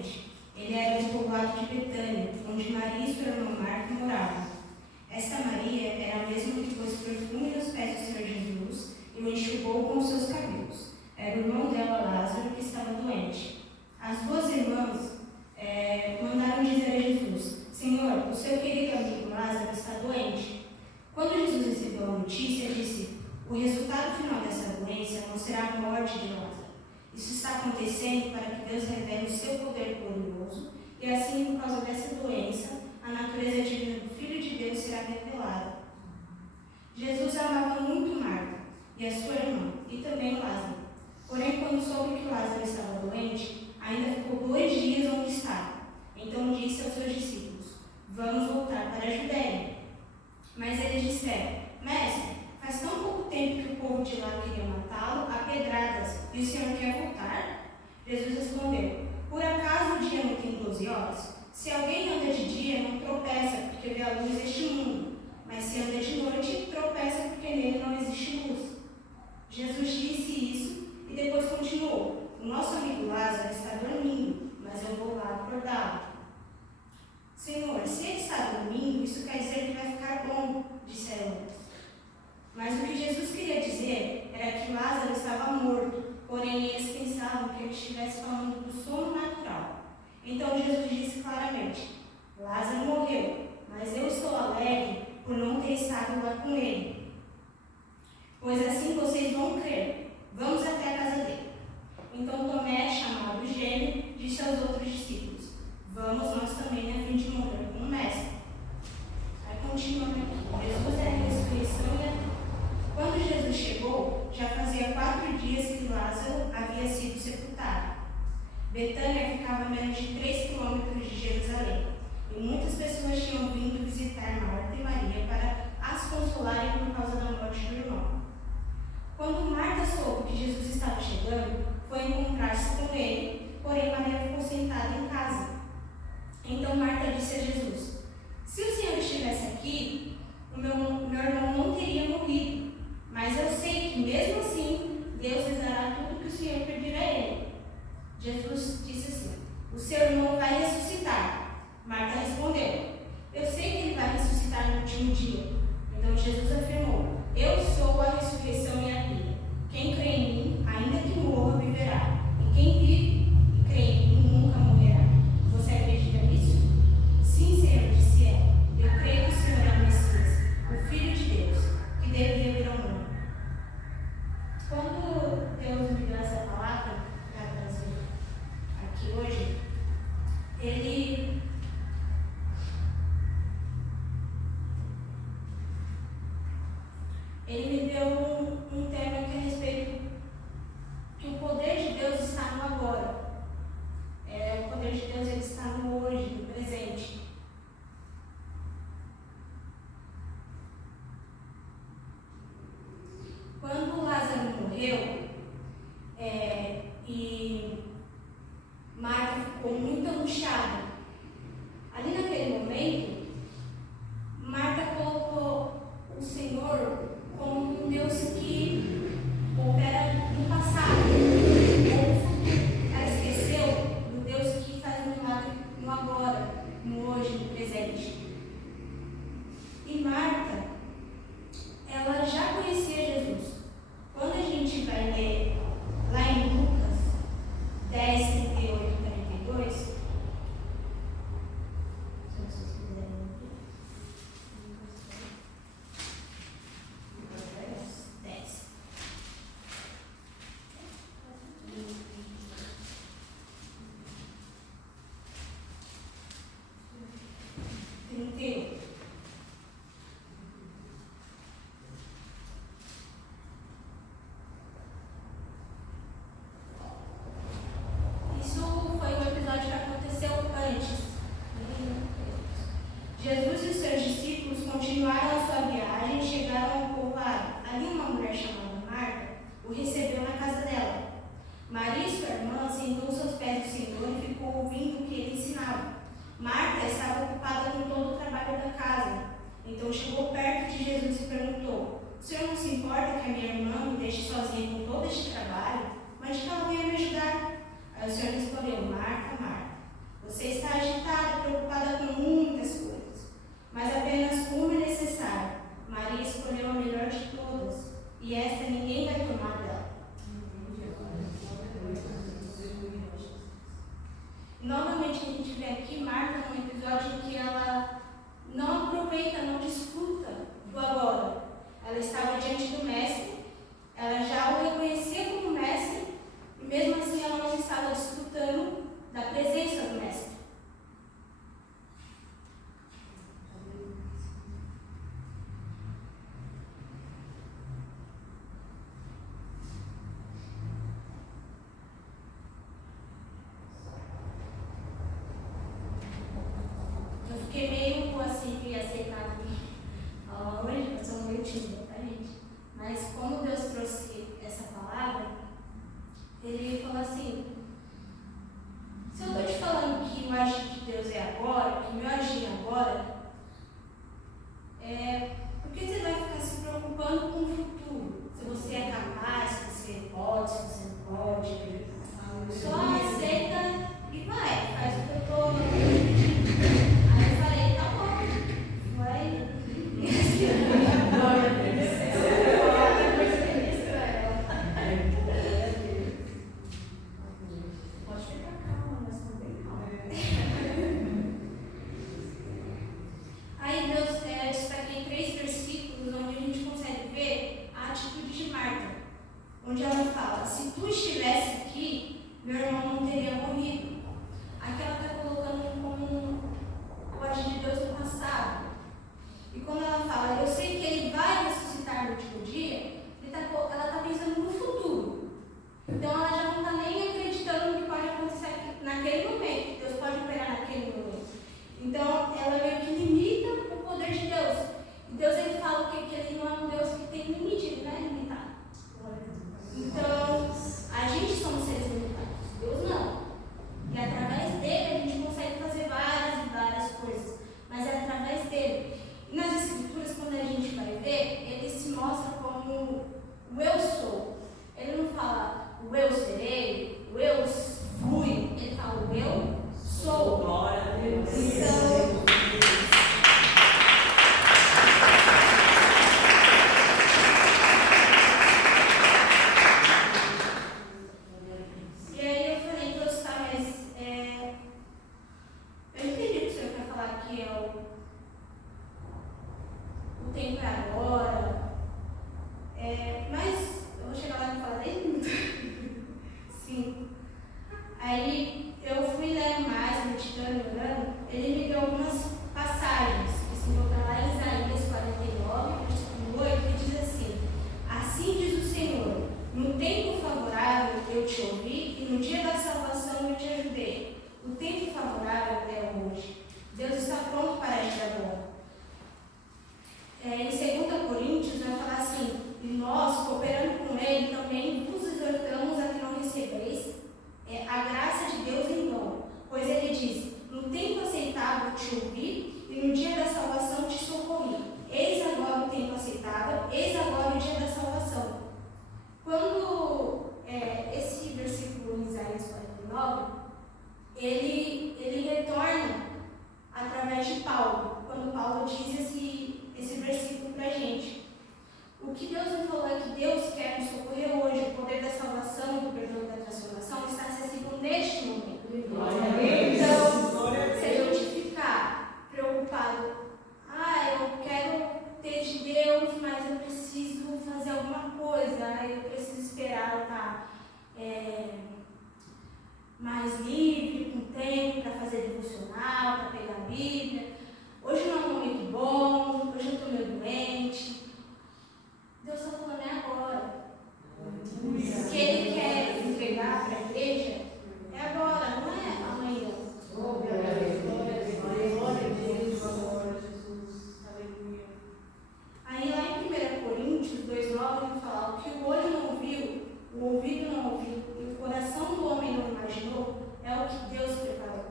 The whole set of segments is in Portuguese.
doente. Ele era do povoado de Betânia, onde Maria e sua irmã Marta moravam. Esta Maria era a mesma que pôs perfume nos pés do Senhor Jesus e o enxugou com os seus cabelos. Era o irmão dela, Lázaro, que estava doente. As duas irmãs mandaram dizer a Jesus: Senhor, o seu querido amigo Lázaro está doente. Quando Jesus recebeu a notícia, disse: o resultado final dessa doença não será a morte de Lázaro. Isso está acontecendo para que Deus revele o seu poder glorioso e assim, por causa dessa doença, a natureza divina do Filho de Deus será revelada. Jesus amava muito Marta e a sua irmã, e também Lázaro. Porém, quando soube que Lázaro estava doente, ainda ficou 2 dias onde estava. Então disse aos seus discípulos: vamos voltar para a Judéia. Mas eles disseram: Mestre, faz tão pouco tempo que o povo de lá queria matá-lo a pedradas, e o Senhor quer voltar? Jesus respondeu: por acaso o dia não tem 12 horas? Se alguém anda de dia, não tropeça, porque vê a luz deste mundo. Mas se anda de noite, tropeça, porque nele não existe luz. Jesus disse isso e depois continuou: o nosso amigo Lázaro está dormindo, mas eu vou lá acordá-lo. Senhor, se ele está dormindo, isso quer dizer que vai ficar bom, disseram eles. Mas o que Jesus queria dizer era que Lázaro estava morto, porém eles pensavam que ele estivesse falando do sono natural. Então Jesus disse claramente: Lázaro morreu, mas eu estou alegre por não ter estado lá com ele. Pois assim vocês vão crer. Vamos até a casa dele. Então Tomé, chamado Gêmeo, disse aos outros discípulos: vamos nós também, a fim de morrer com o Mestre. Aí continuando aqui: Jesus é a ressurreição e a vida. Quando Jesus chegou, já fazia 4 dias que Lázaro havia sido sepultado. Betânia ficava a menos de 3 quilômetros de Jerusalém, e muitas pessoas tinham vindo visitar Marta e Maria para as consolarem por causa da morte do irmão. Quando Marta soube que Jesus estava chegando, foi encontrar-se com ele, porém Maria ficou sentada em casa. Então Marta disse a Jesus: se o Senhor estivesse aqui, o meu irmão não teria morrido. Mas eu sei que mesmo assim, Deus lhes dará tudo que o Senhor pedir a ele. Jesus disse assim: o seu irmão vai ressuscitar. Marta respondeu: eu sei que ele vai ressuscitar no último dia. Então Jesus afirmou: eu sou a ressurreição e a vida. Quem crê em mim, ainda que morra, viverá. E quem vive e crê em mim nunca morrerá. Você acredita nisso? Sim, Senhor, disse ela. Eu creio que o Senhor é o Messias, o Filho de Deus, que deveria vir ao mundo. Quando Deus me deu essa palavra para trazer aqui hoje, Ele me deu um tema que é a respeito que o poder de Deus está no agora. O poder de Deus ele está no hoje, no presente. Quando Lázaro morreu, e Marta ficou muito angustiada, ali naquele momento, Marta colocou o Senhor como um Deus que opera no passado ou no futuro. Ela esqueceu do Deus que faz um milagre no agora, no hoje, no presente. E Marta, ela já conhecia Jesus. Quando a gente vai ler lá em Lucas 10, 38 e 42, se vocês quiserem ler. Lucas 10. Isso foi um episódio que aconteceu antes. Jesus e seus discípulos continuaram a sua viagem e chegaram ao povoado. Ali uma mulher chamada Marta o recebeu na casa dela. Maria e sua irmã sentou-se aos pés do Senhor e ficou ouvindo o que ele ensinava. Marta estava ocupada com todo o trabalho da casa. Então chegou perto de Jesus e perguntou: o Senhor não se importa que a minha irmã me deixe sozinha com todo este trabalho? Mas que ela venha me ajudar. Aí o Senhor respondeu: Marta, Marta, Você está agitada, preocupada com muitas coisas, mas apenas uma é necessária. Maria escolheu a melhor de todas, e esta ninguém vai tomar dela. Novamente a gente vê aqui Marta num episódio em que ela não aproveita, não desfruta do agora. Ela estava diante do mestre, ela já o reconhecia como mestre, e mesmo assim ela não estava desfrutando da presença do mestre. Eu fiquei meio assim, de aceitar hoje, eu sou meio tímida, tá, gente? Mas como Deus trouxe essa palavra, ele falou assim: se eu estou te falando que o agir de Deus é agora, que o meu agir é agora, por que você vai ficar se preocupando com o futuro? Se você é capaz, se você pode, se você não pode. Só aceita e vai, faz o que eu estou pedindo. Aí eu falei, tá bom, vai. Pode ficar calma, mas também calma. Aí Deus destaca em 3 versículos onde a gente consegue ver a atitude de Marta, onde ela fala: se tu estivesse aqui, meu irmão não teria morrido. Aqui ela está colocando como o agir de Deus no passado. E quando ela fala, eu sei que ele vai ressuscitar no último dia, ela está pensando no futuro. Então ela já não está nem acreditando no que pode acontecer naquele momento, que Deus pode operar naquele momento. Então ela meio que limita o poder de Deus. E Deus, ele fala que ele não é um Deus que tem limite, ele não é limitado. Então a gente somos seres limitados, Deus não. E através dele a gente consegue fazer várias e várias coisas, mas é através dele. E nas escrituras, quando a gente vai ver, ele se mostra como o eu sou. Ele não fala o eu serei, o eu fui, ele fala o eu sou. Glória a Deus. Então, e aí eu falei, Deus, tá, mas eu entendi o que o senhor quer falar que é o tempo é agora. Mas eu vou chegar lá e falar 10 minutos. Sim. Aí eu fui lendo mais, meditando e orando. Ele me deu algumas passagens que se encontram lá em Isaías 49, versículo 8, que diz assim: assim diz o Senhor, no tempo favorável eu te ouvi e no dia da salvação eu te ajudei. O tempo favorável é hoje. Deus está pronto para agir agora. Em 2 Coríntios vai falar assim: e nós, cooperando com ele, também vos exortamos a que não recebeis a graça de Deus em vão. Pois ele diz: no tempo aceitável te ouvi e no dia da salvação te socorri. Eis agora o tempo aceitável, eis agora o dia da salvação. Quando esse versículo em Isaías 49, ele retorna através de Paulo, quando Paulo diz esse versículo para a gente. O que Deus me falou é que Deus quer nos socorrer hoje. O poder da salvação e do perdão e da transformação está acessível neste momento. Então, se a gente ficar preocupado, eu quero ter de Deus, mas eu preciso fazer alguma coisa, eu preciso esperar estar mais livre, com tempo para fazer devocional, para pegar a Bíblia. Hoje não é um momento bom, hoje eu estou meio doente. Deus está falando agora. O que Ele quer entregar para a igreja é agora, não é amanhã. Aí lá em 1 Coríntios 2,9 ele fala: o que o olho não viu, o ouvido não ouviu e o coração do homem não imaginou, é o que Deus preparou.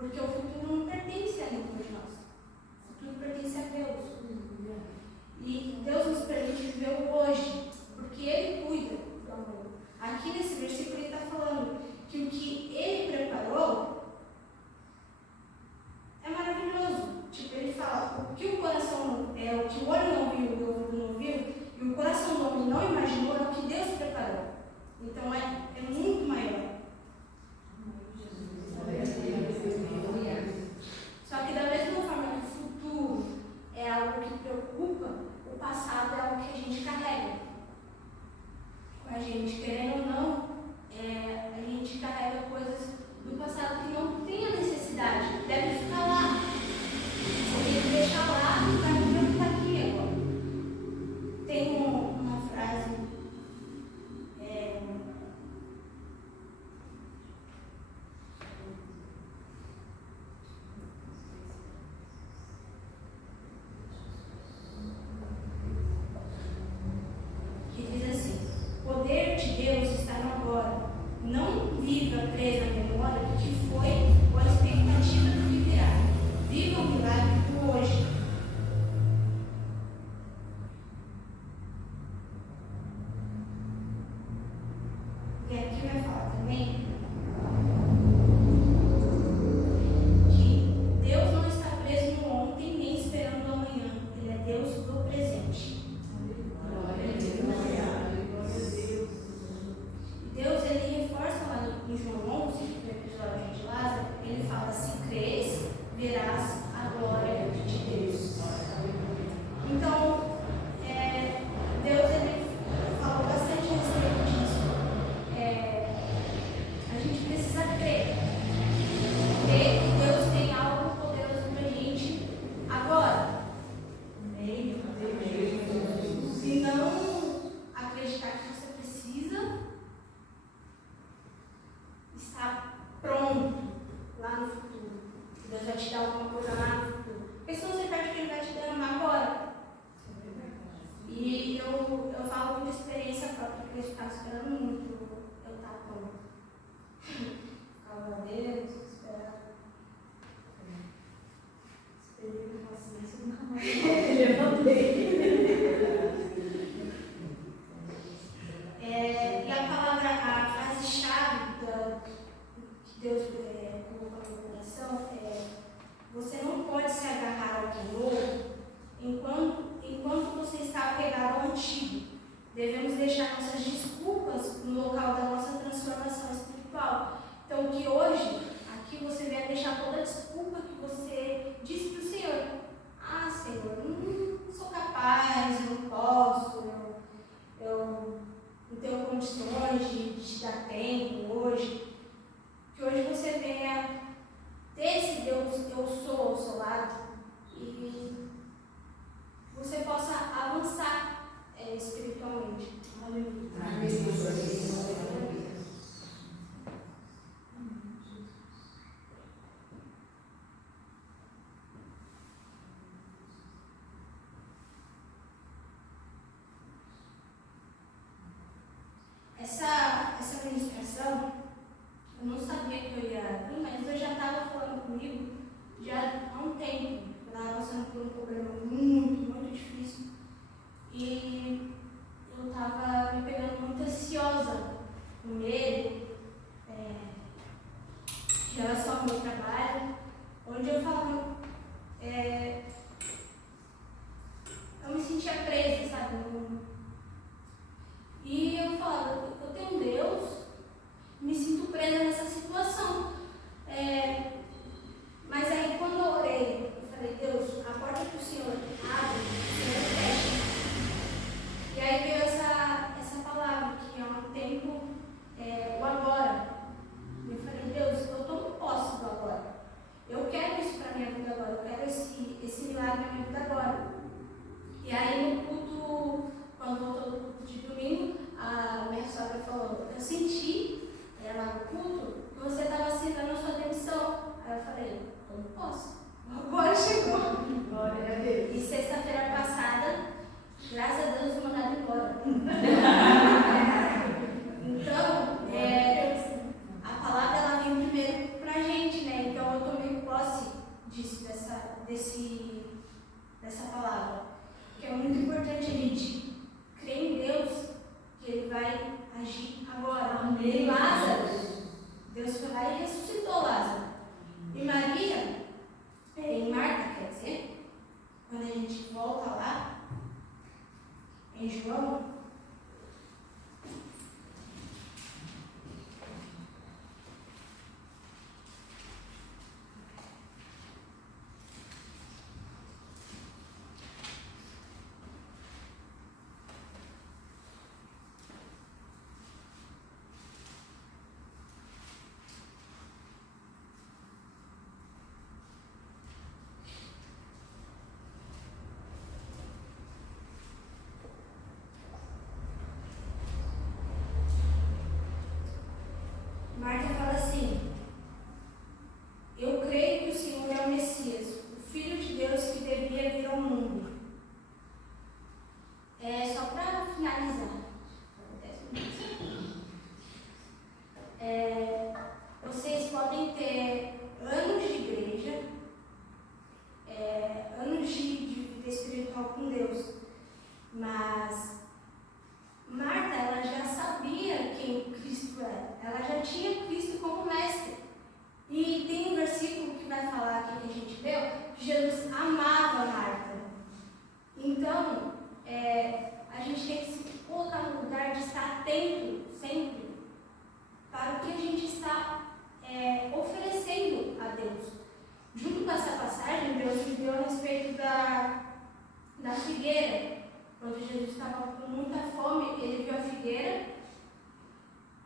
Porque o futuro não pertence a nenhum de nós. O futuro pertence a Deus. E Deus nos permite viver o hoje, porque Ele cuida do amor. Aqui nesse versículo Ele está falando que o que Ele preparou é maravilhoso. Tipo, Ele fala, o que o coração o que o olho não viu, o ouvido não viu, e o coração do homem não imaginou, é o que Deus preparou. Então é muito maior. Só que da mesma forma que o futuro é algo que preocupa, o passado é algo que a gente carrega. A gente, querendo ou não, a gente carrega coisas do passado que não tem a necessidade. Deve ficar lá. Você tem que deixar lá e vai viver o que está aqui agora. Tem uma frase. Que diz assim: o poder de Deus está no agora. Não viva presa à memória do que foi ou à expectativa do que virá. Viva o milagre do hoje. E aqui vai falar também que Deus não está preso no ontem nem esperando o amanhã. Ele é Deus do presente. Deus, ele reforça lá em João 11, no episódio de Lázaro, ele fala: se crês, verás a glória de Deus. Então, Deus, ele falou bastante a respeito disso. A gente precisa crer. Crer que Deus tem algo poderoso pra gente agora. E não acreditar que você precisa estar pronto lá no futuro. Deus vai te dar alguma coisa lá no futuro. Porque senão você perde o que Ele vai te dando agora. E eu falo de experiência própria, porque eles ficavam esperando muito eu estar pronto. Ficava Deus, esperava. Esperei com paciência, nunca mais levantei. E a palavra, a frase-chave que Deus colocou no meu coração é: você não pode se agarrar ao que novo enquanto você está apegado ao antigo. Devemos deixar nossas desculpas no local da nossa transformação espiritual. Então, que hoje, aqui você vai deixar toda a desculpa que você disse para o Senhor: ah, Senhor, não sou capaz, não posso, eu não tenho condições de te dar tempo hoje. Que hoje você venha ter esse Deus, eu sou ao seu lado, e você possa avançar espiritualmente. Aleluia. Essa ministração, eu não sabia que eu ia vir, mas eu já estava falando comigo já há um tempo. Eu estava passando por um problema muito, muito difícil. E eu estava me pegando muito ansiosa, com medo, em relação ao meu trabalho, onde eu falava, eu me sentia presa, sabe? E eu falava, eu tenho um Deus, me sinto presa nessa situação. Mas aí quando eu orei, eu falei: Deus, a porta que o Senhor abre, o Senhor fecha. E aí veio essa dessa palavra. Que é muito importante a gente crer em Deus, que Ele vai agir agora. Amém. Lázaro, Deus foi lá e ressuscitou Lázaro. E Maria, em Marta, quer dizer, quando a gente volta lá, em João, Marta fala assim: eu creio que o Senhor é o Messias, o Filho de Deus que devia vir ao mundo. Só para finalizar, vocês podem ter anos de igreja, anos de vida espiritual com Deus, mas Marta, ela já sabia quem Cristo era. Ela já tinha Cristo como mestre. E tem um versículo que vai falar aqui que a gente leu, que Jesus amava Marta. Então, a gente tem que se colocar no lugar de estar atento sempre para o que a gente está oferecendo a Deus. Junto com essa passagem, Deus me deu a respeito da figueira. Quando Jesus estava com muita fome, ele viu a figueira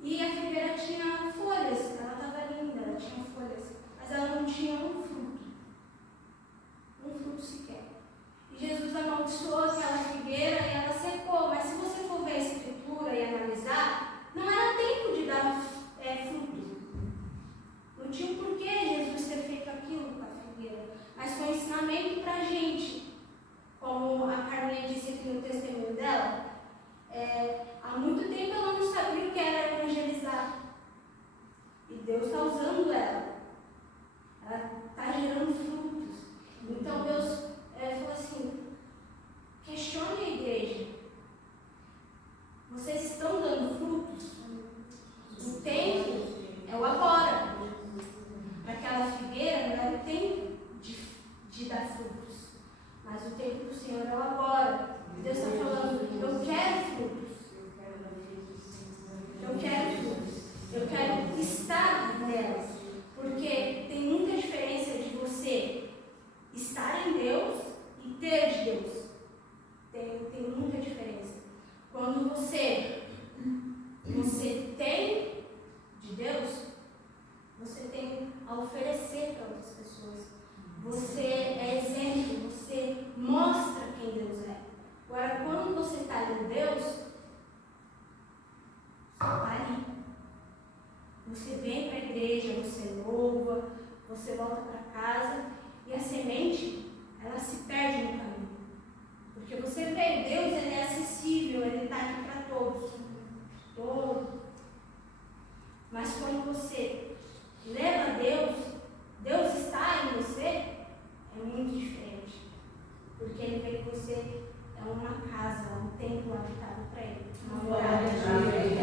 e a figueira tinha folhas. Ela estava linda, ela tinha folhas, mas ela não tinha um fruto sequer. E Jesus amaldiçoou aquela figueira e ela secou. Mas se você for ver a escritura e analisar, não era tempo de dar fruto. Não tinha um porquê Jesus ter feito aquilo com a figueira, mas foi um ensinamento para a gente. Como a Carmen disse aqui no testemunho dela, há muito tempo ela não sabia o que era evangelizar. E Deus está usando ela. Ela está gerando frutos. Então Deus falou assim: questione a igreja. Vocês estão dando frutos? O tempo é o agora. Para aquela figueira não era o tempo de dar frutos. Mas o tempo do Senhor é o agora. Deus está falando: eu quero frutos. Eu quero frutos. Eu quero estar nelas. Porque tem muita diferença de você estar em Deus e ter de Deus. Tem muita diferença. Quando você tem de Deus, você tem a oferecer para outras pessoas. Você é exemplo, você mostra quem Deus é. Agora, quando você está em Deus, você está ali. Você vem para a igreja, você louva, você volta para casa e a semente, ela se perde no caminho. Porque você vê, Deus ele é acessível, ele está aqui para todos. Mas quando você leva Deus, Deus está em você, é muito diferente. Porque ele vê que você é uma casa, um templo habitado para ele. Uma morada de Deus.